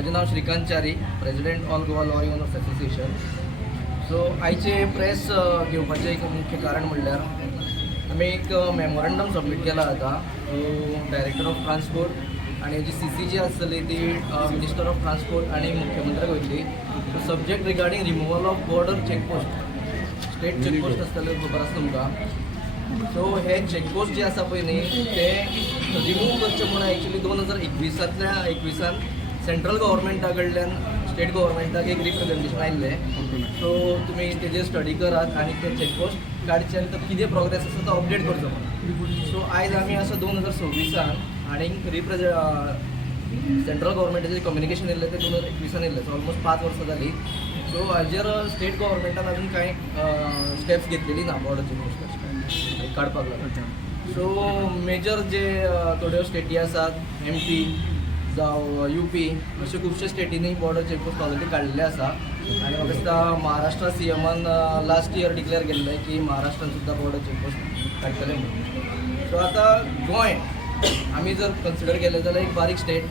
म्हजें नांव Shrikant Chari, president all Goa lorry owners association. So आयचे प्रेस घेवपाचें एक मुख्य कारण म्हणल्यार आमी एक मेमोरंडम सबमीट केला आता टू डायरेक्टर ऑफ ट्रान्सपोर्ट आनी हेजी CC जी आसतली ती मिनिस्टर ऑफ ट्रान्सपोर्ट आनी मुख्यमंत्र्याक वयतली. So subject regarding removal of border checkpost, state checkpost आसतले खबर आसा तुमकां. सो हे चेकपोस्ट जे आसा पळय न्ही ते रिमूव करचे म्हणून एक्चुली 2021 सेंट्रल गव्हर्मेंटा कडल्यान स्टेट गव्हर्मेंटाक एक रिप्रेझेंटेशन आयिल्लें. सो तुमी तेजेर स्टडी करात आनी ते चेकपोस्ट काडचे आनी तो कितें प्रोग्रेस आसा तो अपडेट करचो म्हणून. सो आयज आमी असो 2026 आनीक सेंट्रल गव्हर्मेंटाचें कम्युनिकेशन येयल्लें ते 2021 येयल्लें. सो ऑलमोस्ट 5 वर्सां जालीं. सो हाजेर स्टेट गव्हर्मेंटान अजून कांय स्टेप्स घेतलेली ना बॉर्डर चेकपोस्ट काडपाक लागून. सो मेजर जे थोड्यो स्टेटी आसात, MP जावं UP अशे खुबशे स्टेटींनी बॉर्डर चेकपोस्ट ऑलरेडी काडिल्ले आसा. आनी म्हाका दिसता महाराष्ट्रा CMन लास्ट इयर डिक्लेअर केल्लें की महाराष्ट्रान सुद्दां बॉर्डर चेकपोस्ट काडटले म्हणून. सो आतां गोंय आमी जर कन्सिडर केलें जाल्यार एक बारीक स्टेट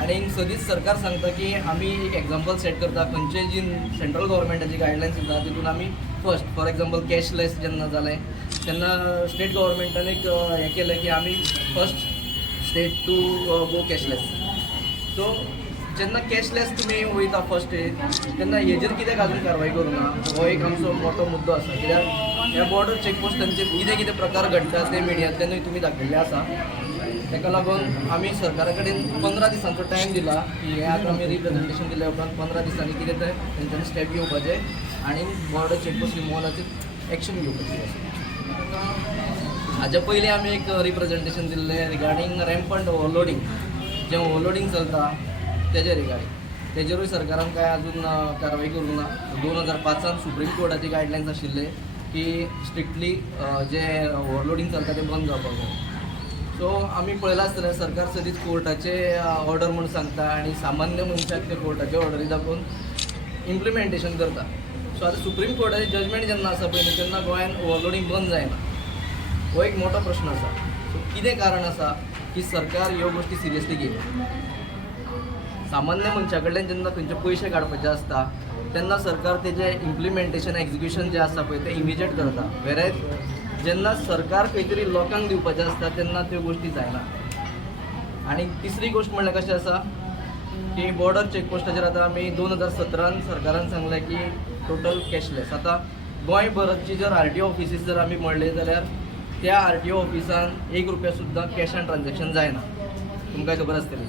आनी सदींच सरकार सांगता की आमी एक एग्जाम्पल सेट करता. खंयचे जी सेंट्रल गव्हर्मेंटाची गायडलायन्स आसा तितून आमी फर्स्ट फॉर एग्जाम्पल कॅशलेस जेन्ना जालें तेन्ना स्टेट गव्हर्मेंटान एक हें केलें की आमी first state to go cashless. So जेन्ना कॅशलेस तुमी वयता फर्स्ट स्टेज तेन्ना हेजेर कित्याक अजून कारवाय करूना हो एक आमचो मोठो मुद्दो आसा. कित्याक ह्या बॉर्डर चेकपोस्टांचेर कितें कितें प्रकार घडटा ते मिडियांतल्यानूय तुमी दाखयल्ले आसा. ताका लागून आमी सरकारा कडेन 15 दिसांचो टायम दिला की हे आतां आमी रिप्रेझेंटेशन दिल्या उपरांत 15 दिसांनी कितें तें तेंच्यांनी स्टेप घेवपाचें आनी बॉर्डर चेकपोस्ट रिमुवलाचेर एक्शन घेवपाचें. हाजे पयलीं आमी एक रिप्रेझेंटेशन दिल्लें रिगार्डींग रॅम्पंट ओवरलोडींग, जें ओवरलोडींग चलता तेजे रिगार्डींग तेजेरूय सरकारान कांय अजून कारवाय करूं ना. 2005 सुप्रीम कोर्टाची गायडलायन्स आशिल्ले की स्ट्रिक्टली जे ओवरलोडींग चलता तें बंद जावपाक जाय. सो आमी पळयलां आसतलें सरकार सदींच कोर्टाचे ऑर्डर म्हूण सांगता आनी सामान्य मनशाक ते कोर्टाचे ऑर्डरी दाखोवन इम्प्लिमेंटेशन करता. सो आतां सुप्रीम कोर्टाचें जजमेंट जेन्ना आसा पळय न्ही तेन्ना गोंयान ओवरलोडींग बंद जायना. हो एक मोठो प्रश्न आसा. सो कितें कारण आसा की सरकार ह्यो गोश्टी सिरियसली घेयना. सामान्य मनशा कडल्यान जेन्ना खंयचे पयशे काडपाचे आसता तेन्ना सरकार तेजें इम्प्लिमेंटेशन एक्झिक्युशन जें आसा पळय तें इमिजिएट करता. वेरेज जेन्ना सरकार खंय तरी लोकांक दिवपाचें आसता तेन्ना त्यो गोश्टी जायना. आनी तिसरी गोश्ट म्हणल्यार कशें आसा की बॉर्डर चेकपोस्टाचेर आतां आमी 2017 सरकारान सांगलें की टोटल कॅशलेस. आतां गोंयभरची जर RTO ऑफिसीस जर आमी म्हणले जाल्यार त्या RTO ऑफिसान ₹1 सुद्दां कॅश ऑन ट्रान्झॅक्शन जायना, तुमकां खबर आसतली.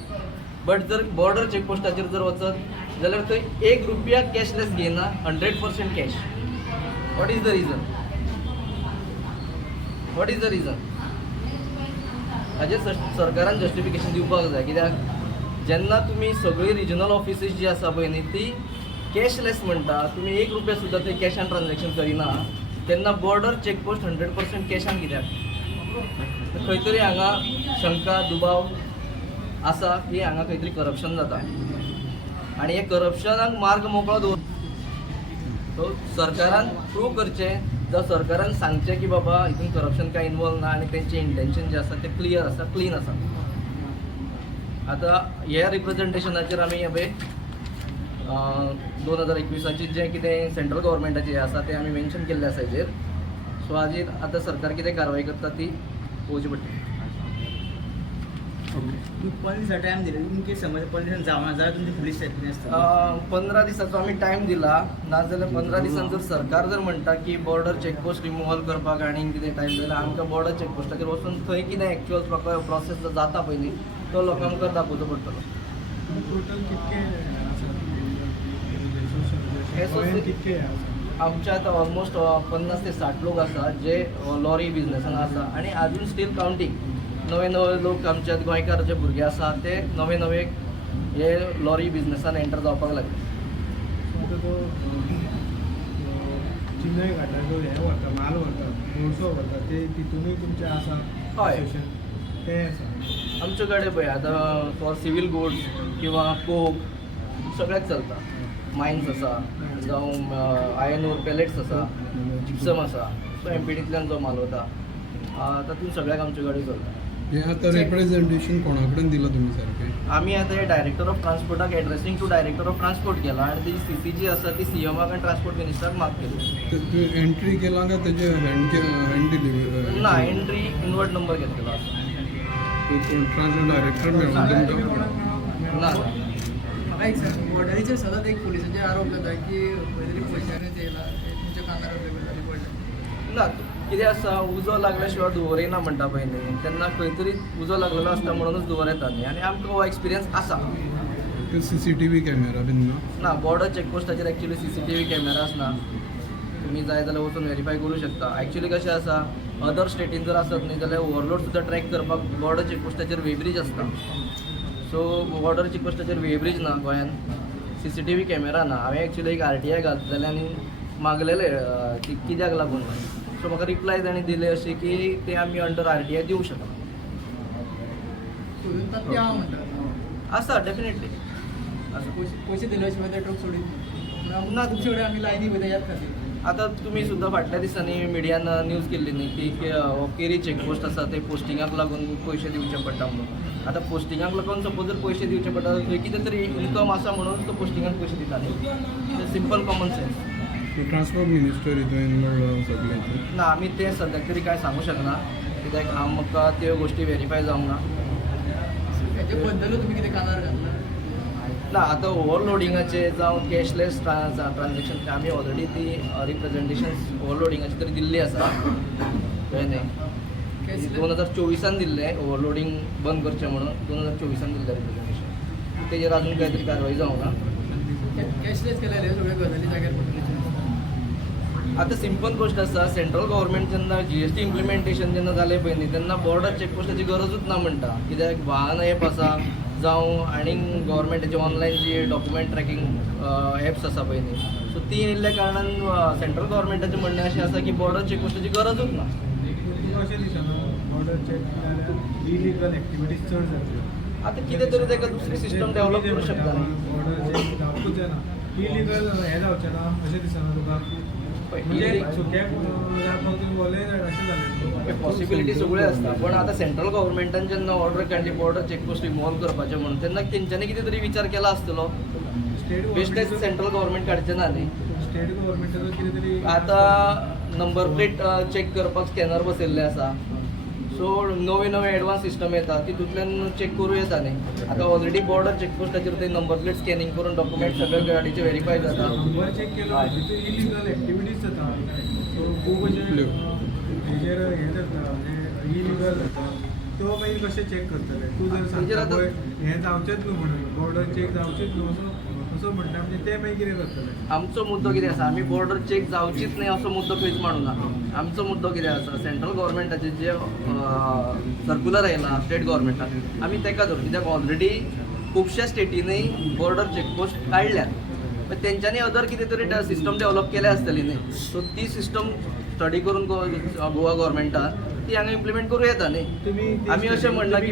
बट जर बॉर्डर चेकपोस्टाचेर जर वचत जाल्यार थंय ₹1 कॅशलेस घेयना, 100% cash. What is the region? हाजेर सरकारान जस्टिफिकेशन दिवपाक जाय. कित्याक जेन्ना तुमी सगळीं रिजनल ऑफिसीस जी आसा पळय न्ही ती कॅशलेस म्हणटा, तुमी ₹1 सुद्दां थंय कॅश ऑन ट्रान्झॅक्शन करिना तेन्ना बॉर्डर चेकपोस्ट 100% कॅशान कित्याक? खंय तरी हांगा शंका दुबाव आसा की हांगा खंय तरी करप्शन जाता आनी हे करप्शनाक मार्ग मोकळो दवर. सो सरकारान प्रूव करचें जावं सरकारान सांगचें की बाबा हितून करप्शन कांय इनवॉल्व ना आनी तेंचें इंटेन्शन जें आसा तें क्लियर आसा, क्लीन आसा. आतां ह्या रिप्रेझेंटेशनाचेर आमी हे पळय 2021 जें कितें सेंट्रल गव्हर्मेंटाचें आसा तें आमी मेन्शन केल्लें आसा हेजेर. सो हाजेर आतां सरकार कितें कारवाय करता ती पळोवची पडटली. 15 दिसा टायम दिले. इनकेस समज 15 दिसान जावना जाल्यार तुमची फुडली स्टेप कितें आसता? 15 दिसाचो आमी टायम दिला. नाजाल्यार 15 दिसान जर सरकार जर म्हणटा की बॉर्डर चेकपोस्ट रिमुवल करपाक आनीक कितें टायम जाल्यार आमकां बॉर्डर चेकपोस्टाचेर वचून थंय कितें एक्चुअल प्रोसेस जो जाता पळय न्ही तो लोकांक दाखोवचो पडटलो. टोटल कितके आमचे आतां ऑलमोस्ट 50 ते 60 लोक आसा जे लॉरी बिजनेसान आसा आनी आजून स्टील कावंटींग. नवे लोक आमचे गोंयकार जे भुरगे आसा ते नवे हे लॉरी बिजनेसान एंटर जावपाक लागले. चिनाय घाटाचो हे व्हरता, माल व्हरता, मोडसो व्हरता, ते तितूनय तुमचें आसा? हय, तें आसा. आमचे कडेन पळय आतां फॉर सिवील गुड्स किंवा कोक सगळ्याक चलता. मायन्स आसा जावं आयर्न ओर पॅलेट्स आसा, जिप्सम आसा. सो MPDंतल्यान जो माल वता तातूंत सगळ्याक आमचे कडेन चलता. हे आता रिप्रेझेंटेशन कोणाकडून दिलं तुम्ही सारखे आम्ही आता हे डायरेक्टर ऑफ ट्रान्सपोर्टाक addressing to director of transport केला आणि ती सीसी जी आसा ती सीएमाक आनी ट्रान्सपोर्ट मिनिस्टराक माग केली. तू एंट्री केला का त्याचे हँड डिलिव्हरी ना एंट्री इनवर्ट नंबर घेतलेलो आसा. ट्रान्सपोर्ट डायरेक्टर मेळून तुमकां ना म्हाका एक सांग, वॉर्डरीचेर सदांच एक पुलिसांचे आरोप जाता की खंय तरी पयशांनीच येयला तुमच्या कानार अवेलेबल पडले. ना कितें आसा उजो लागल्या शिवाय धुंवर येना म्हणटा पळय न्ही, तेन्ना खंय तरी उजो लागलेलो आसता म्हणूनच धुंवर येता न्ही, आनी आमकां हो एक्सपिरियन्स आसा. CCTV कॅमेरा बीन ना ना बॉर्डर चेकपोस्टाचेर एक्चुअली CCTV कॅमेराज ना. तुम्ही जाय जाल्यार वचून व्हेरीफाय करूं शकता. एक्चुअली कशें आसा अदर स्टेटीन जर आसत न्ही जाल्यार ओवरलोड सुद्दां ट्रॅक करपाक बॉर्डर चेकपोस्टाचेर वेब्रीज आसता. सो बॉर्डर चेकपोस्टाचेर वेब्रीज ना गोंयान, CCTV कॅमेरा ना. हांवें एक्चुअली एक RTI घातलेलें आनी मागलेले की कित्याक लागून. सो म्हाका रिप्लाय तांणी दिले अशी की ते आमी अंडर RTI दिवंक शकना. सोडून ते हांव म्हणटा आसा डेफिनेटली आसा. पयशे दिल्या शिवाय ते ट्रक सोडीत ना. तुमचे कडेन आमी लायनी वयता ह्याच खातीर. आता तुम्ही सुद्धा फाटल्या दिसांनी मिडियान न्यूज केल्ली न्ही की हो केरी चेकपोस्ट आसा ते पोस्टिंगाक लागून पयशे दिवचे पडटा म्हणून. आतां पोस्टिंगाक लागून सपोज जर पयशे दिवचे पडटा थंय कितें तरी इन्कम आसा म्हणून तो पोस्टिंगाक पयशे दिता न्ही. Simple common sense. Transport minister हितून इनवॉल्व सगळे ना आमी ते सद्याक तरी काय सांगू शकना कित्याक आमकां त्यो गोश्टी व्हेरीफाय जावंक ना. हेचे बद्दलूच तुमी कितें कानार घातला? ना आतां ओवरलोडिंगाचे जावं कॅशलेस ट्रान्झॅक्शन आमी ऑलरेडी ती रिप्रेझेंटेशन ओवरलोडिंगाची तरी दिल्ली आसा. कळ्ळें न्ही 2024 दिल्लें ओवरलोडिंग बंद करचें म्हणून 2024 दिल्लें रिप्रेझेंटेशन. तेजेर अजून कांय तरी कारवाई जावंक ना. कॅशलेस केल्यार हे सगळे गजाली जाग्यार पडटले. आतां सिंपल गोश्ट आसा सेंट्रल गव्हर्मेंट जेन्ना GST इम्प्लिमेंटेशन जेन्ना जालें पळय न्ही तेन्ना बॉर्डर चेकपोस्टाची गरजूच ना म्हणटा. कित्याक वाहन एप आसा जावं आनीक गव्हर्मेंटाची ऑनलायन जी डॉक्युमेंट ट्रॅकिंग एप्स आसा पळय न्ही सो ती येयल्ल्या कारणान सेंट्रल गव्हर्मेंटाचें म्हणणें अशें आसा की बॉर्डर चेकपोस्टाची गरजूच ना. तुका अशें दिसना बॉर्डर चॅक केल्यार इलिगल एक्टिविटीज चड जातल्यो. आतां कितें तरी ताका दुसरी सिस्टम डेवलप करूं शकता न्ही. बॉर्डर चॅक जावपूच जायना इलिगल हें जावचें ना अशें दिसना तुका. म्हणजे सुक्याक फक्त बोलय अशें जालें. पॉसिबिलिटी सगळ्यो आसता पण आतां सेंट्रल गव्हर्मेंटान जेन्ना ऑर्डर काडली बॉर्डर चेकपोस्ट इन्वॉल्व करपाचें म्हणून तेन्ना तेंच्यांनी कितें तरी विचार केला आसतलो. स्टेट बेश्टेच सेंट्रल गव्हर्मेंट काडचें ना न्ही. स्टेट गव्हर्मेंटाचो कितें तरी आतां नंबर प्लेट चेक करपाक स्कॅनर बसयल्ले आसा. सो नवे एडवान्स सिस्टम येता तितूंतल्यान चेक करूं येता न्ही. आतां ऑलरेडी बॉर्डर चेकपोस्टाचेर ते नंबर प्लेट स्कॅनिंग करून डॉक्युमेंट सगळे गाडीचे व्हेरीफाय जाता. नंबर चेक केलो तितून इलिगल एक्टिविटीज जाता. सो खूब अशे हेजेर हें जाता म्हणजे इलिगल जाता. तो मागीर कशें चॅक करतले. तूं जर सांगता पळय हें जावचेंच न्हू म्हणून बॉर्डर चेक जावचेंच न्हू असो म्हणटा म्हणजे ते मागीर कितें करतले. आमचो मुद्दो कितें आसा आमी बॉर्डर चेक जावचीच न्ही असो मुद्दो खंयच मांडूना. आमचो मुद्दो कितें आसा सेंट्रल गव्हर्मेंटाचे जे सर्क्युलर येयला स्टेट गव्हर्मेंटान आमी तेका धरून कित्याक ऑलरेडी खुबश्या स्टेटींनी बॉर्डर चेकपोस्ट काडल्यात पण तेंच्यांनी अदर कितें तरी सिस्टम डेवलप केले आसतली न्ही. सो ती सिस्टम स्टडी करून गोवा गव्हर्मेंटान ती हांगा इम्प्लिमेंट करूं येता न्ही. तुमी आमी अशें म्हणना की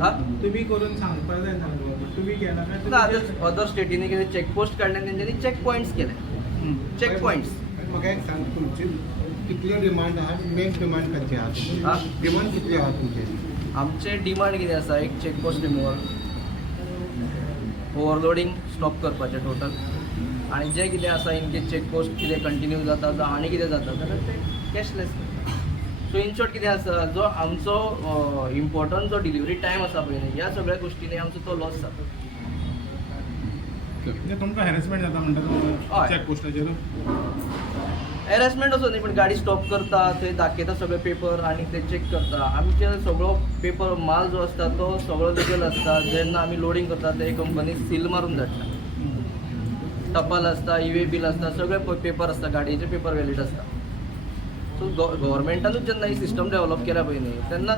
हा तुमी करून सांगपाक जाय ना तुमी केला काय ना अदर स्टेटींनी कितें चेकपोस्ट काडले तेंच्यांनी चेक पॉयंट्स केले. चेक पॉयंट्स म्हाका एक सांग तुमची कितल्यो डिमांड आहा मेन डिमांड खंयची आहा हा डिमांड कितली आहा तुमची. आमचे डिमांड कितें आसा एक चेकपोस्ट रिमुवल ओवरलोडिंग स्टॉप करपाचें टोटल आनी जें कितें आसा इन केस चेकपोस्ट कितें कंटिन्यू जाता जावं आनी कितें जाता जाल्यार तें कॅशलेस. सो इन शॉर्ट कितें आसा जो आमचो इम्पॉर्टंट जो डिलिव्हरी टायम आसा पळय न्ही ह्या सगळ्या गोश्टींनी आमचो तो लॉस जाता. म्हणजे तुमकां हॅरेसमेंट जाता म्हणटा हय. चॅक पोस्टाचेर हॅरेसमेंट असो न्ही पण गाडी स्टॉप करता थंय दाखयता सगळे पेपर आनी ते चेक करता. आमचे सगळो पेपर माल जो आसता तो सगळो लिगल आसता. जेन्ना आमी लोडिंग करता ते कंपनी सील मारून धाडटा. टपाल आसता इवे बील आसता सगळे पेपर आसता गाडयेचे पेपर वॅलीड आसता. सो गव्हर्मेंटानूच जेन्ना ही सिस्टम डेवलप केल्या पळय न्ही तेन्ना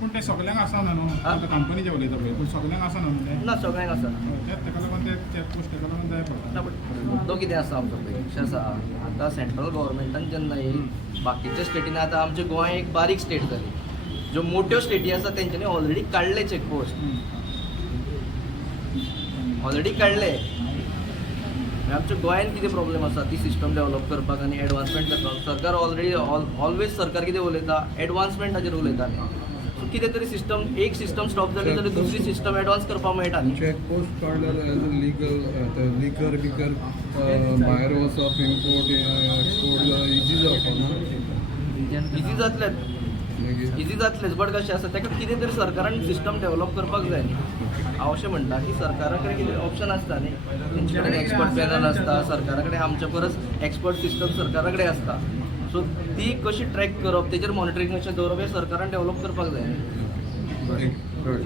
पूण ते सगल्यांक आसना न्हू कंपनीचे उलयता पळय पूण सगल्यांक आसना न्हू ते ना सगळ्यांक आसा. तेका लागून ते चॅक पोस्ट तेका लागून जाय पडटा. ना बट मुद्दो कितें आसा आमचो पळय कशें आसा आतां सेंट्रल गव्हर्मेंटान जेन्ना ही बाकीच्या स्टेटींनी आतां आमचे गोंय एक बारीक स्टेट जाली. ज्यो मोठ्यो स्टेटी आसा तेंच्यांनी ऑलरेडी काडले चेकपोस्ट ऑलरेडी काडले. आमच्या गोंयान कितें प्रॉब्लेम आसा ती सिस्टम डेवलप करपाक आनी एडवान्समेंट करपाक सरकार ऑलरेडी ऑलवेज सरकार कितें उलयता एडवान्समेंटाचेर उलयता न्ही. सो कितें तरी सिस्टम एक सिस्टम स्टॉप जाली जाल्यार दुसरी सिस्टम एडवान्स करपाक मेळटा न्ही. चॅकपोस्ट काडल्यार एज अ लिकर बिकर भायर वचप इम्पोर्ट एक्सपोर्ट इजी जावपाना. इजी जातलेंच मागीर इजी जातलेंच बट कशें आसा ताका कितें तरी सरकारान सिस्टम डेव्हलप करपाक जाय न्ही. हांव अशें म्हणटा की सरकारा कडेन कितें ऑप्शन आसता न्ही. तेंचे कडेन एक्सपर्ट पॅनल आसता, सरकारा कडेन आमच्या परस एक्सपर्ट सिस्टम सरकारा कडेन आसता. सो ती कशी ट्रॅक करप तेजेर मॉनिटरींग कशें दवरप हें सरकारान डेव्हलप करपाक जाय न्ही. Right.